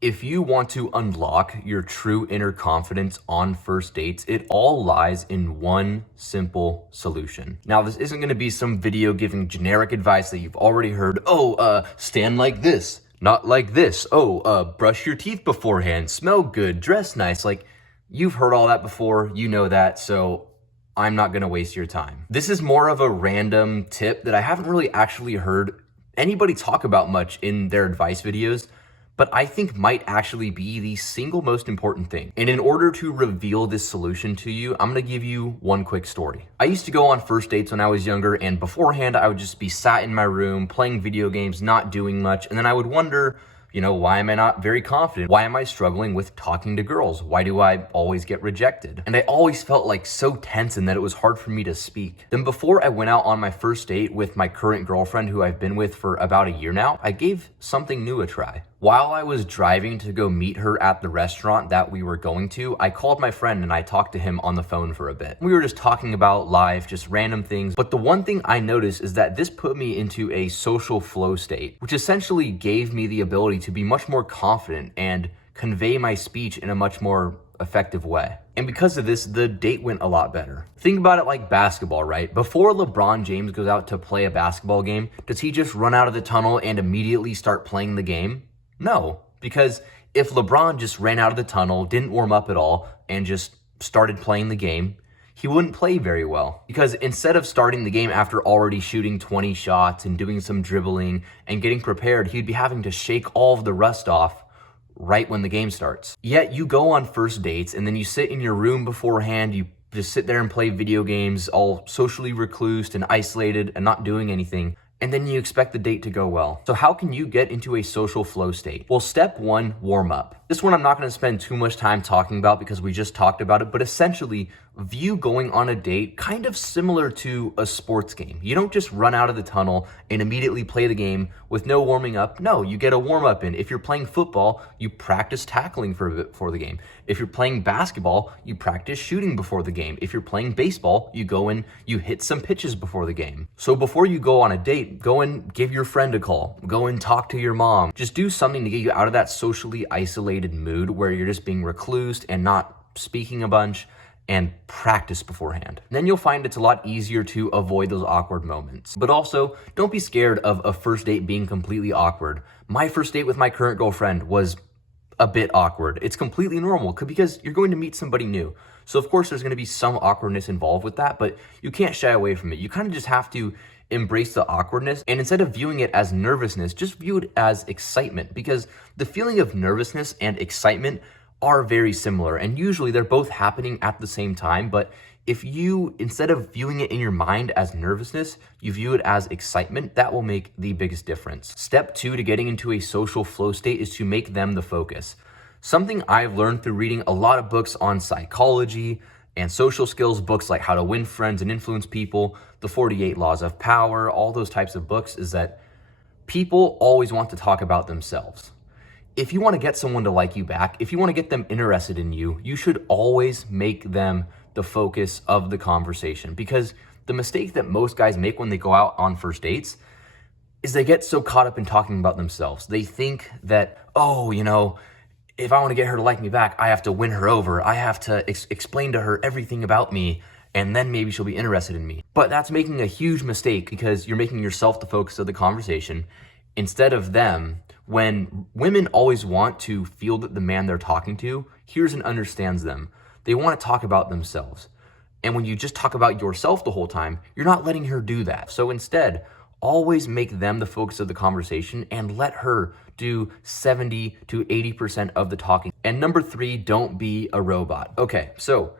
If you want to unlock your true inner confidence on first dates, it all lies in one simple solution. Now, this isn't going to be some video giving generic advice that you've already heard. Stand like this, not like this. Brush your teeth beforehand, smell good, dress nice. Like, you've heard all that before, you know that, so I'm not going to waste your time. This is more of a random tip that I haven't really actually heard anybody talk about much in their advice videos, but I think might actually be the single most important thing. And in order to reveal this solution to you, I'm gonna give you one quick story. I used to go on first dates when I was younger, and beforehand, I would just be sat in my room playing video games, not doing much, and then I would wonder, why am I not very confident? Why am I struggling with talking to girls? Why do I always get rejected? And I always felt like so tense and that it was hard for me to speak. Then before I went out on my first date with my current girlfriend, who I've been with for about a year now, I gave something new a try. While I was driving to go meet her at the restaurant that we were going to, I called my friend and I talked to him on the phone for a bit. We were just talking about life, just random things. But the one thing I noticed is that this put me into a social flow state, which essentially gave me the ability to be much more confident and convey my speech in a much more effective way. And because of this, the date went a lot better. Think about it like basketball, right? Before LeBron James goes out to play a basketball game, does he just run out of the tunnel and immediately start playing the game? No, because if LeBron just ran out of the tunnel, didn't warm up at all, and just started playing the game, he wouldn't play very well. Because instead of starting the game after already shooting 20 shots and doing some dribbling and getting prepared, he'd be having to shake all of the rust off right when the game starts. Yet you go on first dates and then you sit in your room beforehand, you just sit there and play video games, all socially reclused and isolated and not doing anything. And then you expect the date to go well. So how can you get into a social flow state? Well, step one, warm up. This one I'm not gonna spend too much time talking about because we just talked about it, but essentially view going on a date kind of similar to a sports game. You don't just run out of the tunnel and immediately play the game with no warming up. No, you get a warm up in. If you're playing football, you practice tackling for a bit before the game. If you're playing basketball, you practice shooting before the game. If you're playing baseball, you go and you hit some pitches before the game. So before you go on a date, go and give your friend a call. Go and talk to your mom. Just do something to get you out of that socially isolated mood where you're just being reclused and not speaking a bunch, and practice beforehand. Then you'll find it's a lot easier to avoid those awkward moments. But also, don't be scared of a first date being completely awkward. My first date with my current girlfriend was a bit awkward. It's completely normal because you're going to meet somebody new. So of course there's going to be some awkwardness involved with that, but you can't shy away from it. You kind of just have to embrace the awkwardness, and instead of viewing it as nervousness, just view it as excitement, because the feeling of nervousness and excitement are very similar, and usually they're both happening at the same time. But if you, instead of viewing it in your mind as nervousness, you view it as excitement, that will make the biggest difference. Step two to getting into a social flow state is to make them the focus. Something I've learned through reading a lot of books on psychology and social skills, books like How to Win Friends and Influence People, The 48 Laws of Power, all those types of books, is that people always want to talk about themselves. If you want to get someone to like you back, if you want to get them interested in you, you should always make them the focus of the conversation. Because the mistake that most guys make when they go out on first dates is they get so caught up in talking about themselves. They think that, if I want to get her to like me back, I have to win her over. I have to explain to her everything about me, and then maybe she'll be interested in me. But that's making a huge mistake, because you're making yourself the focus of the conversation instead of them. When women always want to feel that the man they're talking to hears and understands them, they want to talk about themselves. And when you just talk about yourself the whole time, you're not letting her do that. So instead, always make them the focus of the conversation and let her do 70 to 80% of the talking. And number three, don't be a robot. Okay, so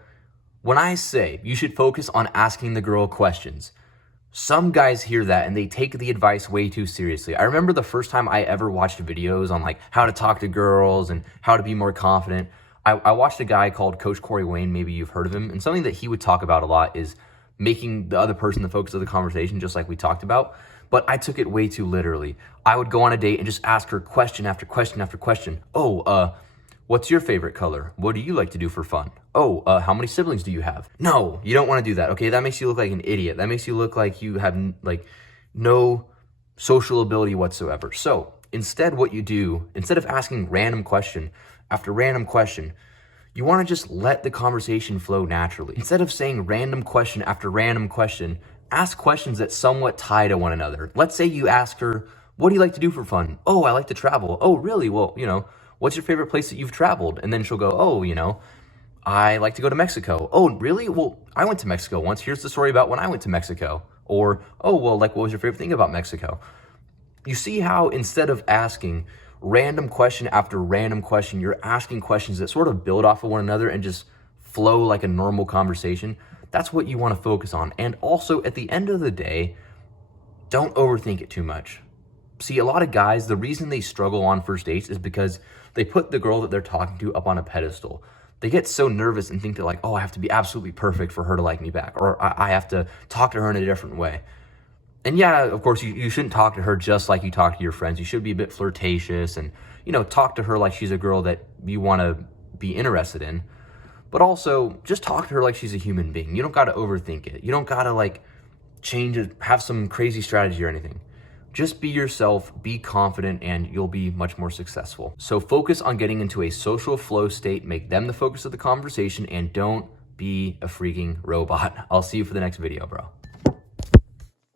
when I say you should focus on asking the girl questions, some guys hear that and they take the advice way too seriously. I remember the first time I ever watched videos on like how to talk to girls and how to be more confident. I watched a guy called Coach Corey Wayne, maybe you've heard of him, and something that he would talk about a lot is making the other person the focus of the conversation, just like we talked about. But I took it way too literally. I would go on a date and just ask her question after question after question. What's your favorite color? What do you like to do for fun? How many siblings do you have? No, you don't want to do that. Okay, that makes you look like an idiot. That makes you look like you have no social ability whatsoever. So Instead, what you do, instead of asking random question after random question, you want to just let the conversation flow naturally. Instead of saying random question after random question, ask questions that somewhat tie to one another. Let's say you ask her, what do you like to do for fun? Oh, I like to travel. Oh, really? Well, what's your favorite place that you've traveled? And then she'll go, oh, I like to go to Mexico. Oh, really? Well, I went to Mexico once. Here's the story about when I went to Mexico. Or, oh, well, like, what was your favorite thing about Mexico? You see how instead of asking random question after random question, you're asking questions that sort of build off of one another and just flow like a normal conversation? That's what you want to focus on. And also, at the end of the day, don't overthink it too much. See, a lot of guys, the reason they struggle on first dates is because they put the girl that they're talking to up on a pedestal. They get so nervous and think they're like, oh, I have to be absolutely perfect for her to like me back, or I have to talk to her in a different way. And yeah, of course, you shouldn't talk to her just like you talk to your friends. You should be a bit flirtatious and, talk to her like she's a girl that you want to be interested in. But also, just talk to her like she's a human being. You don't got to overthink it. You don't got to change it, have some crazy strategy or anything. Just be yourself, be confident, and you'll be much more successful. So focus on getting into a social flow state, make them the focus of the conversation, and don't be a freaking robot. I'll see you for the next video, bro.